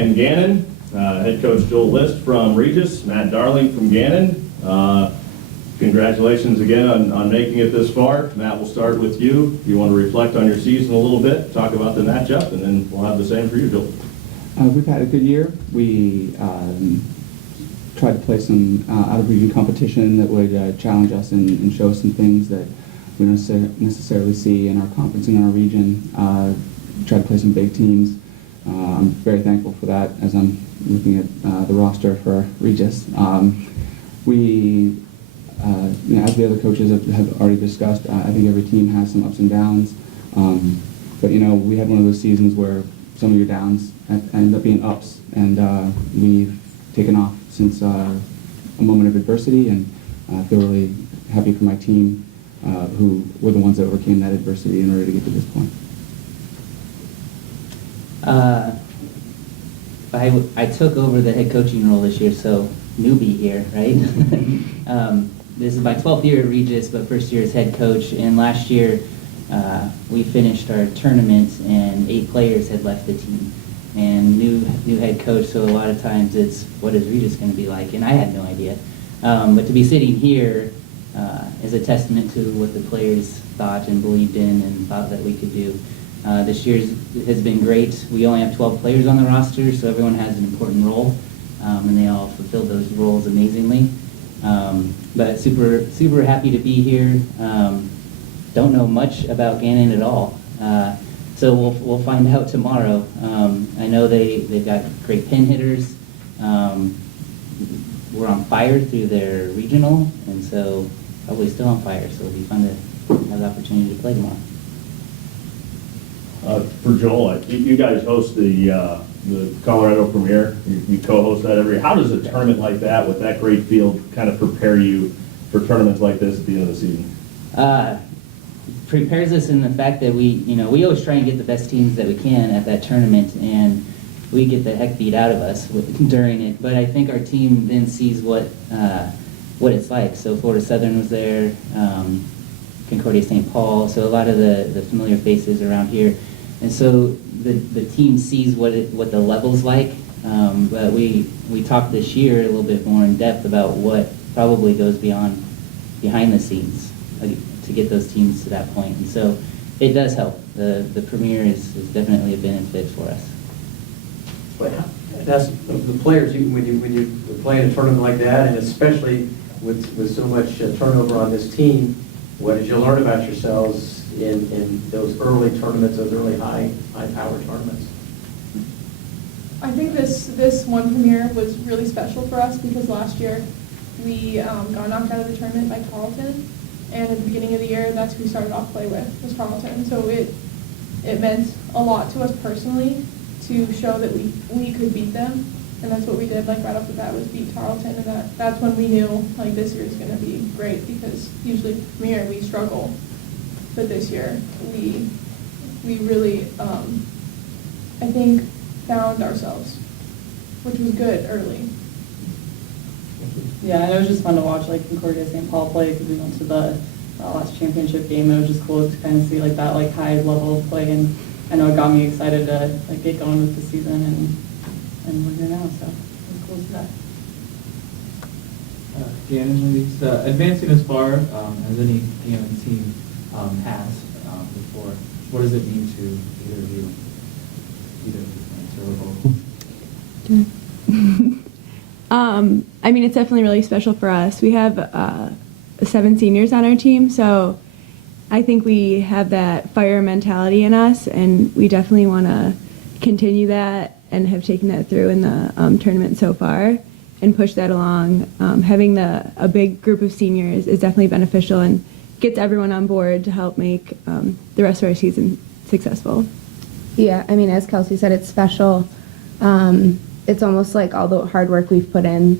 And Gannon, head coach Joel List from Regis, Matt Darling from Gannon. Congratulations again on making it this far. Matt, we'll start with you. You want to reflect on your season a little bit, talk about the matchup, and then we'll have the same for you, Joel. We've had a good year. We tried to play some out-of-region competition that would challenge us and show us some things that we don't necessarily see in our conference and in our region. Tried to play some big teams. I'm very thankful for that as I'm looking at the roster for Regis. As the other coaches have already discussed, I think every team has some ups and downs. But we had one of those seasons where some of your downs end up being ups, and we've taken off since a moment of adversity, and I feel really happy for my team, who were the ones that overcame that adversity in order to get to this point. I took over the head coaching role this year, so newbie here, right? This is my 12th year at Regis, but first year as head coach, and last year we finished our tournament and 8 players had left the team. And new head coach, so a lot of times it's, what is Regis going to be like? And I had no idea. But to be sitting here is a testament to what the players thought and believed in and thought that we could do. This year has been great. We only have 12 players on the roster, so everyone has an important role, and they all fulfilled those roles amazingly. But super happy to be here. Don't know much about Gannon at all. So we'll find out tomorrow. I know they've got great pin hitters. We're on fire through their regional, and so probably still on fire. So it'll be fun to have the opportunity to play tomorrow. For Joel, you guys host the Colorado Premier. You co-host that every year. How does a tournament like that with that great field kind of prepare you for tournaments like this at the end of the season? Prepares us in the fact that we always try and get the best teams that we can at that tournament, and we get the heck beat out of us during it. But I think our team then sees what it's like. So Florida Southern was there, Concordia St. Paul, so a lot of the familiar faces around here, and so the team sees what the level's like. But we talked this year a little bit more in depth about what probably goes behind the scenes to get those teams to that point, and so it does help. The Premier is definitely a benefit for us. But that's the players. When you play in a tournament like that, and especially with so much turnover on this team, what did you learn about yourselves in those early tournaments, those early high power tournaments? I think this one premiere was really special for us because last year we got knocked out of the tournament by Carleton, and at the beginning of the year, that's who we started off play with, was Carleton. So it meant a lot to us personally to show that we could beat them, and that's what we did. Like right off the bat was beat Tarleton, and that's when we knew like this year is going to be great, because usually Premier we struggle, but this year we really I think found ourselves, which was good early. Yeah, and it was just fun to watch like Concordia St. Paul play, because we went to the last championship game, and it was just cool to kind of see like that like high level of play, and I know it got me excited to like get going with the season, and we're here now, so it was cool to see that. Gannon, maybe advancing as far as any team has before, what does it mean to either of you? I mean, it's definitely really special for us. We have 7 seniors on our team, so I think we have that fire mentality in us, and we definitely want to continue that and have taken that through in the tournament so far and push that along. Having a big group of seniors is definitely beneficial and gets everyone on board to help make the rest of our season successful. Yeah, I mean, as Kelsey said, it's special. It's almost like all the hard work we've put in,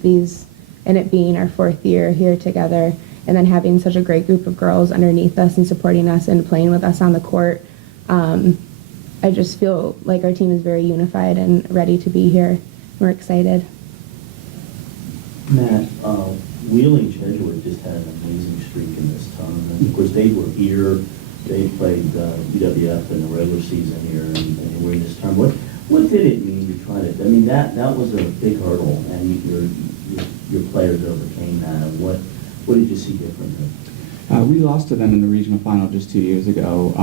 and it being our 4th year here together, and then having such a great group of girls underneath us and supporting us and playing with us on the court. I just feel like our team is very unified and ready to be here. We're excited. Matt, Wheeling Jesuit just had an amazing streak in this tournament. Of course, they were here. They played UWF in the regular season here, and we're in this tournament. What did it mean to try to, I mean, that was a big hurdle, and your players overcame that. And what did you see differently? We lost to them in the regional final just 2 years ago,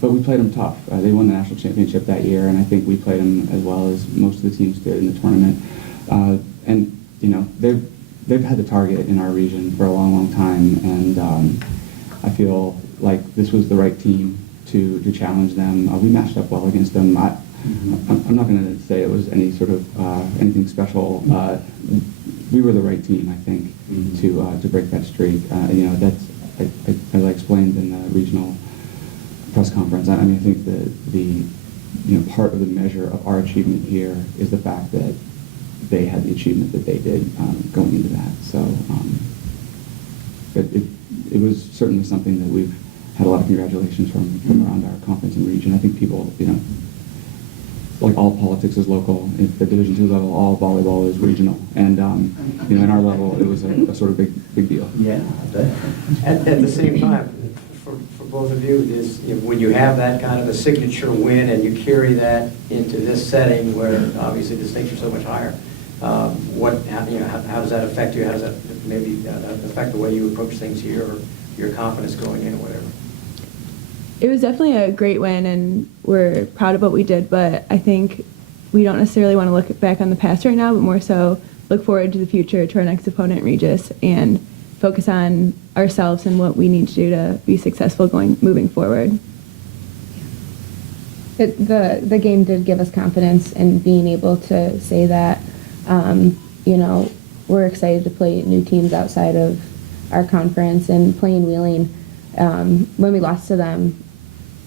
but we played them tough. They won the national championship that year, and I think we played them as well as most of the teams did in the tournament. And you know, they've had the target in our region for a long, long time, and I feel like this was the right team to challenge them. We matched up well against them. I'm not going to say it was any sort of anything special. We were the right team, I think, to break that streak. You know, that's as I explained in the regional press conference. I mean, I think the part of the measure of our achievement here is the fact that they had the achievement that they did going into that. So it was certainly something that we've had a lot of congratulations from around our conference and region. I think people, you know, like all politics is local. At the Division II level, all volleyball is regional, and you know, at our level, it was a sort of big deal. Yeah, I bet. At the same time, for both of you, is when you have that kind of a signature win and you carry that into this setting where obviously the stakes are so much higher, how does that affect you? How does that maybe affect the way you approach things here, or your confidence going in, or whatever? It was definitely a great win, and we're proud of what we did, but I think we don't necessarily want to look back on the past right now, but more so look forward to the future, to our next opponent, Regis, and focus on ourselves and what we need to do to be successful moving forward. The game did give us confidence in being able to say that, you know, we're excited to play new teams outside of our conference, and playing Wheeling. When we lost to them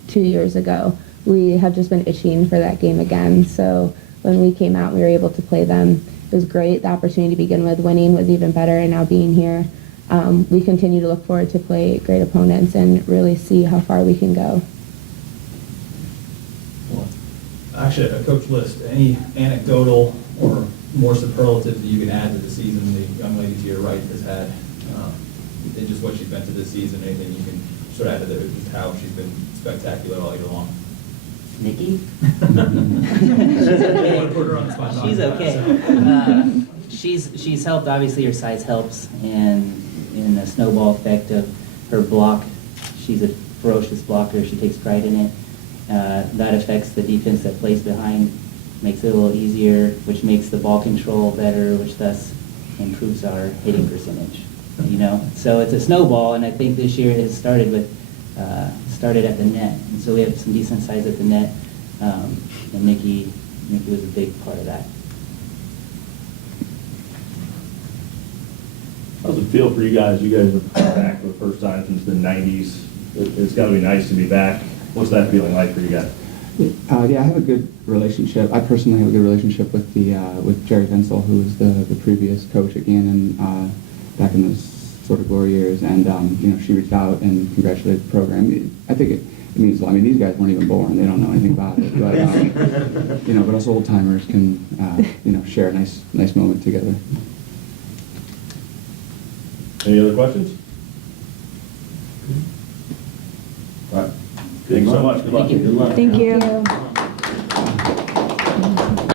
2 years ago, we have just been itching for that game again. So when we came out, we were able to play them. It was great. The opportunity to begin with winning was even better, and now being here, we continue to look forward to play great opponents and really see how far we can go. Actually, a coach list, any anecdotal or more superlatives that you can add to the season the young lady to your right has had, and just what she's been to this season, anything you can sort of add to just how she's been spectacular all year long? Nikki? She's okay. She's helped. Obviously, her size helps, and in the snowball effect of her block, she's a ferocious blocker. She takes pride in it. That affects the defense that plays behind, makes it a little easier, which makes the ball control better, which thus improves our hitting percentage. You know, so it's a snowball, and I think this year it has started at the net, and so we have some decent size at the net, and Nikki was a big part of that. How's it feel for you guys? You guys are back for the first time since the 90s. It's got to be nice to be back. What's that feeling like for you guys? Yeah, I have a good relationship. I personally have a good relationship with with Jerry Vensel, who was the previous coach at Gannon back in those sort of glory years, and you know, she reached out and congratulated the program. I think it means a lot. I mean, these guys weren't even born; they don't know anything about it. But you know, but us old timers can you know, share a nice moment together. Any other questions? All right. Thanks so much. Good luck. Good luck. Thank you. Thank you.